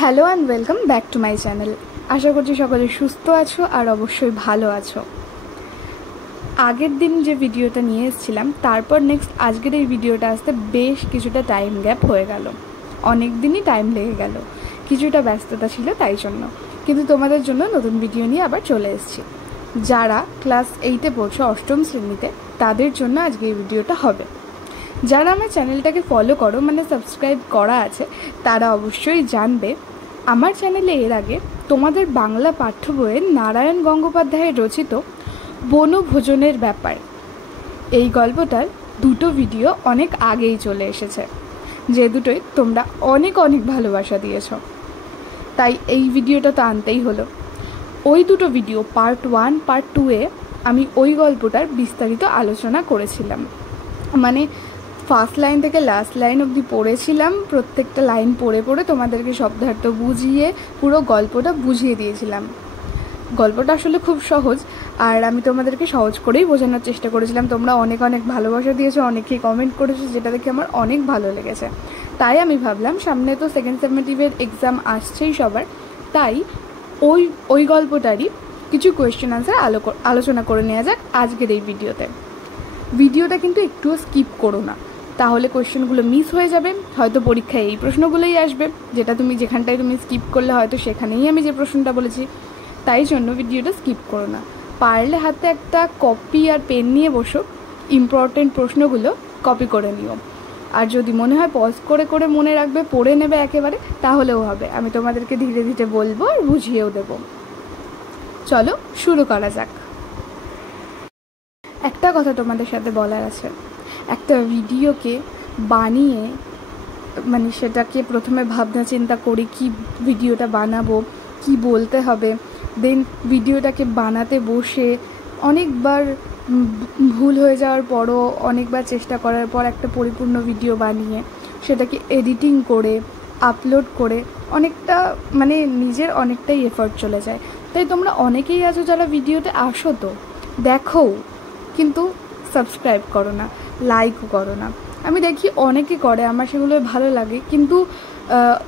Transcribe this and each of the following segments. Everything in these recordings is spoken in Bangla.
Hello and welcome back to my channel. আশা করছি সকলে সুস্থ আছো আর অবশ্যই ভালো আছো। আগের দিন যে ভিডিওটা নিয়ে এসেছিলাম তারপর নেক্সট আজকের এই ভিডিওটা আসতে বেশ কিছুটা টাইম গ্যাপ হয়ে গেল, অনেক দিনই টাইম লেগে গেল, কিছুটা ব্যস্ততা ছিল তাই জন্য। কিন্তু তোমাদের জন্য নতুন ভিডিও নিয়ে আবার চলে এসেছি। যারা ক্লাস 8-এ পড়ছো, অষ্টম শ্রেণীতে, তাদের জন্য আজকে এই ভিডিওটা হবে। যারা আমার চ্যানেলটাকে ফলো করো, মানে সাবস্ক্রাইব করা আছে, তারা অবশ্যই জানবে আমার চ্যানেলে এর আগে তোমাদের বাংলা পাঠ্য বইয়ের নারায়ণ গঙ্গোপাধ্যায়ের রচিত বনভোজনের ব্যাপার এই গল্পটার দুটো ভিডিও অনেক আগেই চলে এসেছে, যে দুটোই তোমরা অনেক অনেক ভালোবাসা দিয়েছ, তাই এই ভিডিওটা তো আনতেই হলো। ওই দুটো ভিডিও পার্ট 1 পার্ট 2-এ আমি ওই গল্পটার বিস্তারিত আলোচনা করেছিলাম, মানে ফার্স্ট লাইন থেকে লাস্ট লাইন অবধি পড়েছিলাম, প্রত্যেকটা লাইন পড়ে পড়ে তোমাদেরকে শব্দার্থ বুঝিয়ে পুরো গল্পটা বুঝিয়ে দিয়েছিলাম। গল্পটা আসলে খুব সহজ, আর আমি তোমাদেরকে সহজ করেই বোঝানোর চেষ্টা করেছিলাম। তোমরা অনেক অনেক ভালোবাসা দিয়েছো, অনেকেই কমেন্ট করেছো, যেটা দেখে আমার অনেক ভালো লেগেছে। তাই আমি ভাবলাম সামনে তো সেকেন্ড সেমেটিভের এক্সাম আসছেই সবার, তাই ওই গল্পটারই কিছু কোয়েশ্চেন আনসার আলোচনা করে নেওয়া যাক আজকের এই ভিডিওতে। ভিডিওটা কিন্তু একটুও স্কিপ করো না, তাহলে কোয়েশ্চেনগুলো মিস হয়ে যাবে। হয়তো পরীক্ষায় এই প্রশ্নগুলোই আসবে, যেটা তুমি যেখানটায় তুমি স্কিপ করলে হয়তো সেখানেই আমি যে প্রশ্নটা বলেছি, তাই জন্য ভিডিওটা স্কিপ করো না। পারলে হাতে একটা কপি আর পেন নিয়ে বসো, ইম্পর্টেন্ট প্রশ্নগুলো কপি করে নিও। আর যদি মনে হয় পজ করে করে মনে রাখবে, পড়ে নেবে একেবারে, তাহলেও হবে। আমি তোমাদেরকে ধীরে ধীরে বলবো আর বুঝিয়েও দেবো। চলো শুরু করা যাক। একটা কথা তোমাদের সাথে বলার আছে, একটা ভিডিওকে বানিয়ে, মানে সেটাকে প্রথমে ভাবনা চিন্তা করি কি ভিডিওটা বানাবো, কি বলতে হবে, দেন ভিডিওটাকে বানাতে বসে অনেকবার ভুল হয়ে যাওয়ার পরও অনেকবার চেষ্টা করার পর একটা পরিপূর্ণ ভিডিও বানিয়ে সেটাকে এডিটিং করে আপলোড করে অনেকটা, মানে নিজের অনেকটাই এফর্ট চলে যায়। তাই তোমরা অনেকেই আছো যারা ভিডিওতে আসো, তো দেখো, কিন্তু সাবস্ক্রাইব করো না, লাইকও করো না। আমি দেখি অনেকে করে, আমার সেগুলো ভালো লাগে, কিন্তু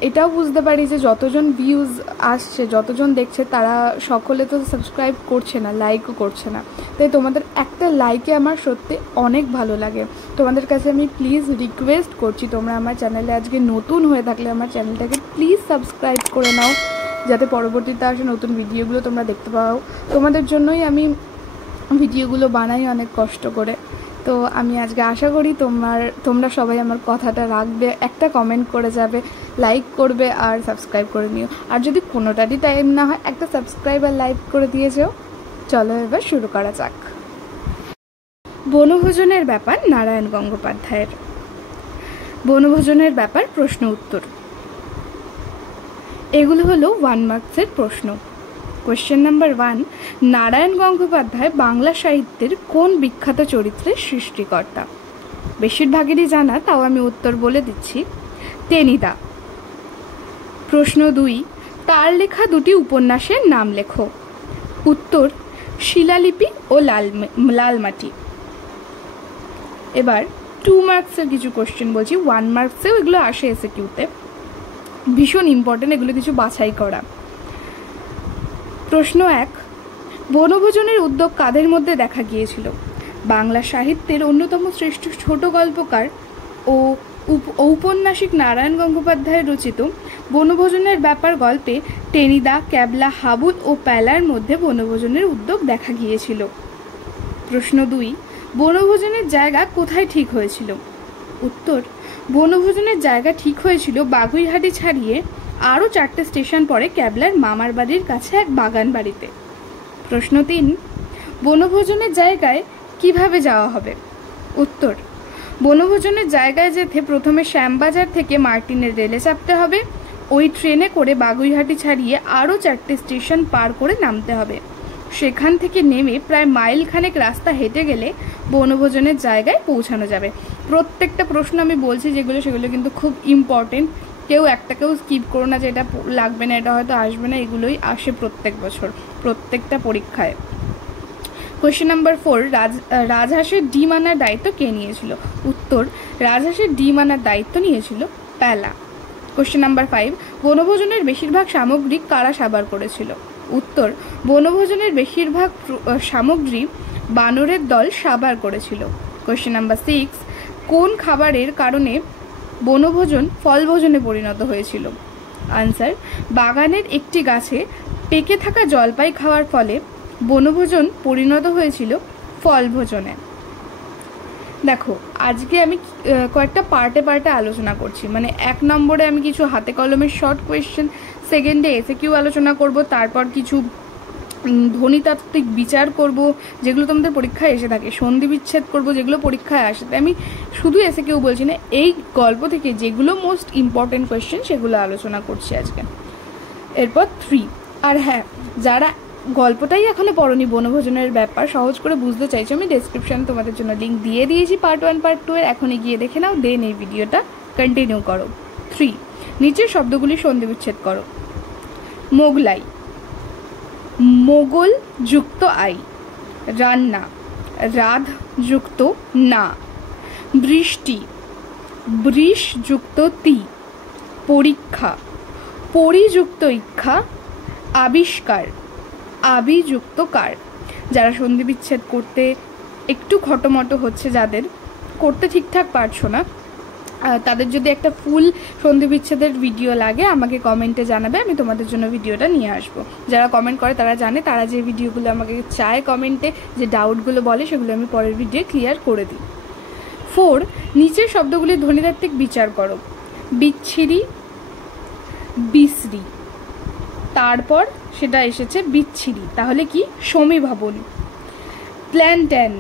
এটাও বুঝতে পারি যে যতজন ভিউজ আসছে, যতজন দেখছে, তারা সকলে তো সাবস্ক্রাইব করছে না, লাইকও করছে না। তাই তোমাদের একটা লাইকে আমার সত্যি অনেক ভালো লাগে। তোমাদের কাছে আমি প্লিজ রিকোয়েস্ট করছি, তোমরা আমার চ্যানেলে আজকে নতুন হয়ে থাকলে আমার চ্যানেলটাকে প্লিজ সাবস্ক্রাইব করে নাও, যাতে পরবর্তীতে আসে নতুন ভিডিওগুলো তোমরা দেখতে পাও। তোমাদের জন্যই আমি ভিডিওগুলো বানাই অনেক কষ্ট করে। তো আমি আজকে আশা করি তোমরা সবাই আমার কথাটা রাখবে, একটা কমেন্ট করে যাবে, লাইক করবে আর সাবস্ক্রাইব করে নিও। আর যদি কোনোটারই টাইম না হয়, একটা সাবস্ক্রাইব আর লাইক করে দিয়ে যেও। চলো এবার শুরু করা যাক। বনভোজনের ব্যাপার নারায়ণ গঙ্গোপাধ্যায়ের। বনভোজনের ব্যাপার প্রশ্ন উত্তর, এগুলো হলো 1 মার্কসের প্রশ্ন। কোয়েশ্চেন নাম্বার 1, নারায়ণ গঙ্গোপাধ্যায় বাংলা সাহিত্যের কোন বিখ্যাত চরিত্রের সৃষ্টিকর্তা? বেশিরভাগেরই জানা, তাও আমি উত্তর বলে দিচ্ছি, টেনিদা। প্রশ্ন 2, তার লেখা দুটি উপন্যাসের নাম লেখো। উত্তর, শিলালিপি ও লালমাটি। এবার 2 মার্কসের কিছু কোয়েশ্চেন বলছি, 1 মার্কসেও এগুলো আসে এসএকিউতে, ভীষণ ইম্পর্টেন্ট, এগুলো কিছু বাছাই করা। প্রশ্ন 1, বনভোজনের উদ্যোগ কাদের মধ্যে দেখা গিয়েছিল? বাংলা সাহিত্যের অন্যতম শ্রেষ্ঠ ছোট গল্পকার ও ঔপন্যাসিক নারায়ণ গঙ্গোপাধ্যায়ের রচিত বনভোজনের ব্যাপার গল্পে টেনিদা, ক্যাবলা, হাবুল ও প্যালার মধ্যে বনভোজনের উদ্যোগ দেখা গিয়েছিল। প্রশ্ন 2, বনভোজনের জায়গা কোথায় ঠিক হয়েছিল? উত্তর, বনভোজনের জায়গা ঠিক হয়েছিল বাগুইহাটি ছাড়িয়ে আরও 4টে স্টেশন পরে ক্যাবলার মামার বাড়ির কাছে এক বাগান বাড়িতে। প্রশ্ন 3, বনভোজনের জায়গায় কিভাবে যাওয়া হবে? উত্তর, বনভোজনের জায়গায় যেতে প্রথমে শ্যামবাজার থেকে মার্টিনের রেলে চাপতে হবে, ওই ট্রেনে করে বাগুইহাটি ছাড়িয়ে আরও 4টে স্টেশন পার করে নামতে হবে। সেখান থেকে নেমে প্রায় মাইল খানেক রাস্তা হেঁটে গেলে বনভোজনের জায়গায় পৌঁছানো যাবে। প্রত্যেকটা প্রশ্ন আমি বলছি যেগুলো, সেগুলো কিন্তু খুব ইম্পর্টেন্ট, কেউ একটাকেও স্কিপ করো না যে এটা লাগবে না, এটা হয়তো আসবে না, এগুলোই আসে প্রত্যেক বছর প্রত্যেকটা পরীক্ষায়। কোয়েশ্চেন নাম্বার 4, রাজহাঁসের ডিম আনার দায়িত্ব কে নিয়েছিল? উত্তর, রাজহাঁসের ডিম আনার দায়িত্ব নিয়েছিল প্যালা। কোশ্চেন নাম্বার 5, বনভোজনের বেশিরভাগ সামগ্রী কারা সাবার করেছিল? উত্তর, বনভোজনের বেশিরভাগ সামগ্রী বানরের দল সাবার করেছিল। কোশ্চেন নাম্বার 6, কোন খাবারের কারণে বনভোজন ফলভোজনে পরিণত হয়েছিল? আনসার, বাগানের একটি গাছে পেকে থাকা জলপাই খাওয়ার ফলে বনভোজন পরিণত হয়েছিল ফলভোজনে। দেখো, আজকে আমি কয়েকটা পার্টে পার্টে আলোচনা করছি। মানে 1 নম্বরে আমি কিছু হাতে কলমের শর্ট কোয়েশ্চেন, সেকেন্ডে এসএকিউ আলোচনা করব, তারপর কিছু ধ্বনিতাত্ত্বিক বিচার করব যেগুলো তোমাদের পরীক্ষায় এসে থাকে, সন্ধি বিচ্ছেদ করব যেগুলো পরীক্ষায় আসে। আমি শুধু এসএকিউ বলছি না, এই গল্প থেকে যেগুলো মোস্ট ইম্পর্টেন্ট কোয়েশ্চেন সেগুলো আলোচনা করছি আজকে। এরপর 3, আর হ্যাঁ, যারা গল্পটাই এখনো পড়নি বনভোজনের ব্যাপার, সহজ করে বুঝতে চাইছো, আমি ডেসক্রিপশনে তোমাদের জন্য লিঙ্ক দিয়ে দিয়েছি পার্ট 1 পার্ট 2 এর, এখনই গিয়ে দেখে নাও, দেন এই ভিডিওটা কন্টিনিউ করো। 3, নিচের শব্দগুলি সন্ধি বিচ্ছেদ করো। মোগলাই, মোগল যুক্ত আই। রান্না, রাধ যুক্ত না। বৃষ্টি, বৃষ যুক্ত তি। পরীক্ষা, পরিযুক্ত ইক্ষা। আবিষ্কার, আবিযুক্ত কার। যারা সন্ধি বিচ্ছেদ করতে একটু খটোমটো হচ্ছে, যাদের করতে ঠিকঠাক পারছো না, তাদের যদি একটা ফুল সন্ধি বিচ্ছেদের ভিডিও লাগে আমাকে কমেন্টে জানাবে, আমি তোমাদের জন্য ভিডিওটা নিয়ে আসবো। যারা কমেন্ট করে তারা জানে, তারা যে ভিডিওগুলো আমাকে চায় কমেন্টে, যে ডাউটগুলো বলে, সেগুলো আমি পরের ভিডিও ক্লিয়ার করে দিই। 4, নিচের শব্দগুলির ধ্বনিতাত্ত্বিক বিচার করো। বিচ্ছিরি, বিশ্রী, তারপর সেটা এসেছে বিচ্ছিরি, তাহলে কি? সমীভবন। প্ল্যান্টেন,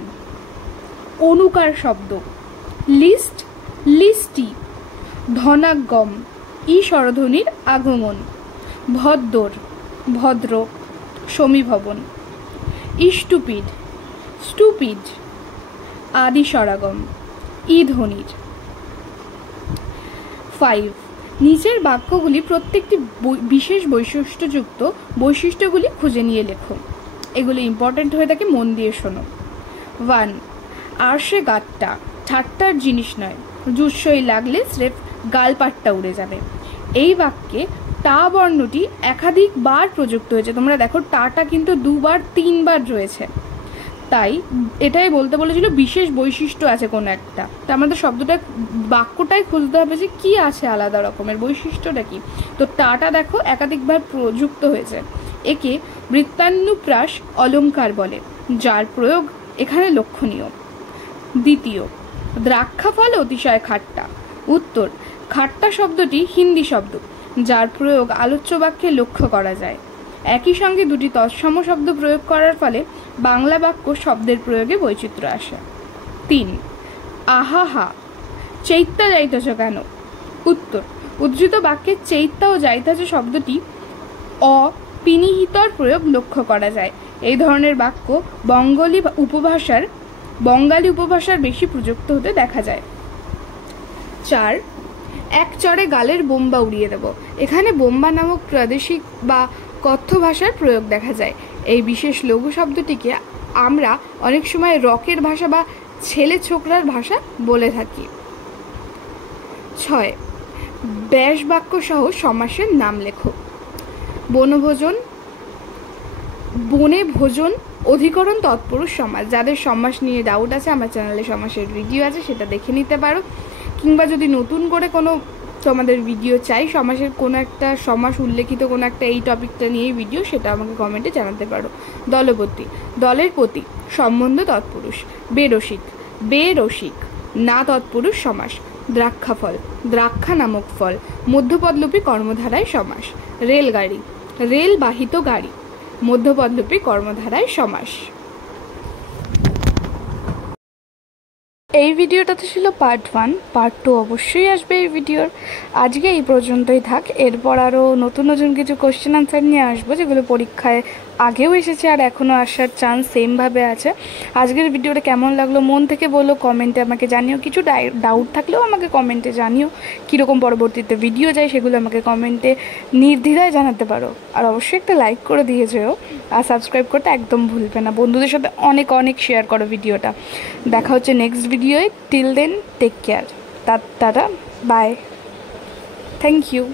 অনুকার শব্দ। লিস্ট, লিস্টি। ধনাগম, ই স্বরধ্বনির আগমন। ভদ্দর, ভদ্র, সমীভবন। স্টুপিড, স্টুপিড, আদি স্বরাগম, ই ধ্বনির। 5, নিচের বাক্যগুলি প্রত্যেকটি বিশেষ বৈশিষ্ট্যযুক্ত বৈশিষ্ট্যগুলি খুঁজে নিয়ে লেখো। এগুলি ইম্পর্টেন্ট হয়ে থাকে, মন দিয়ে শোনো। 1, আরশে গাট্টা, ঠাট্টার জিনিস নয়, জুৎসই লাগলে স্রেফ গালপাট্টা উড়ে যাবে। এই বাক্যে টা বর্ণটি একাধিকবার প্রযুক্ত হয়েছে। তোমরা দেখো, টাটা কিন্তু 2 বার 3 বার রয়েছে, তাই এটাই বলতে বলেছিল বিশেষ বৈশিষ্ট্য আছে কোনো একটা। তো আমাদের শব্দটা, বাক্যটাই খুঁজতে হবে যে কি আছে আলাদা রকমের, বৈশিষ্ট্যটা কি। তো টাটা দেখো একাধিকবার প্রযুক্ত হয়েছে। একে বৃত্তানুপ্রাস অলঙ্কার বলে, যার প্রয়োগ এখানে লক্ষণীয়। দ্বিতীয়, দ্রাক্ষাফল অতিশয় খাট্টা। উত্তর, খাট্টা শব্দটি হিন্দি শব্দ, যার প্রয়োগ আলোচ্য বাক্যে লক্ষ্য করা যায়। একই সঙ্গে দুটি তৎসম শব্দ প্রয়োগ করার ফলে বাংলা বাক্য শব্দের প্রয়োগে বৈচিত্র্য আসে। 3, আহাহা, চৈত্যা যাইতেছ কেন? উত্তর, উদ্ধৃত বাক্যে চৈত্যা ও যাইতেছ শব্দটি অপিনিহিতর প্রয়োগ লক্ষ্য করা যায়। এই ধরনের বাক্য বঙ্গালী উপভাষার বেশি প্রযুক্ত হতে দেখা যায়। 4, এক চড়ে গালের বোম্বা উড়িয়ে দেব। এখানে বোম্বা নামক প্রাদেশিক বা কথ্য ভাষার প্রয়োগ দেখা যায়। এই বিশেষ লঘু শব্দটিকে আমরা অনেক সময় রকের ভাষা বা ছেলে ছোকরার ভাষা বলে থাকি। 6, ব্যাস বাক্য সহ সমাসের নাম লেখো। বনভোজন, বনে ভোজন, অধিকরণ তৎপুরুষ সমাস। যাদের সমাস নিয়ে ডাউট আছে, আমার চ্যানেলে সমাসের ভিডিও আছে, সেটা দেখে নিতে পারো। কিংবা যদি নতুন করে কোনো তোমাদের ভিডিও চাই, সমাসের কোনো একটা সমাস উল্লেখিত কোনো একটা এই টপিকটা নিয়ে ভিডিও, সেটা আমাকে কমেন্টে জানাতে পারো। দলপতি, দলের প্রতি, সম্বন্ধ তৎপুরুষ। বেরসিক, বেরসিক, না তৎপুরুষ সমাস। দ্রাক্ষাফল, দ্রাক্ষা নামক ফল, মধ্যপদলোপী কর্মধারায় সমাস। রেলগাড়ি, রেল বাহিত গাড়ি, মধ্যপদলোপী কর্মধারায় সমাস। এই ভিডিওটাতে ছিল পার্ট 1, পার্ট 2 অবশ্যই আসবে এই ভিডিওর। আজকে এই পর্যন্তই থাক, এরপর আরও নতুন নতুন কিছু কোশ্চেন আনসার নিয়ে আসবো, যেগুলো পরীক্ষায় আগেও এসেছে আর এখনও আসার চান্স সেমভাবে আছে। আজকের ভিডিওটা কেমন লাগলো মন থেকে বলো, কমেন্টে আমাকে জানিও। কিছু ডাউট থাকলেও আমাকে কমেন্টে জানিও, কীরকম পরবর্তীতে ভিডিও যায় সেগুলো আমাকে কমেন্টে নির্দ্বিধায় জানাতে পারো। আর অবশ্যই একটা লাইক করে দিয়ে যেও, আর সাবস্ক্রাইব করতে একদম ভুলবে না। বন্ধুদের সাথে অনেক অনেক শেয়ার করো ভিডিওটা। দেখা হচ্ছে নেক্সট ভিডিওয়। Till then take care, tata, bye. Thank you.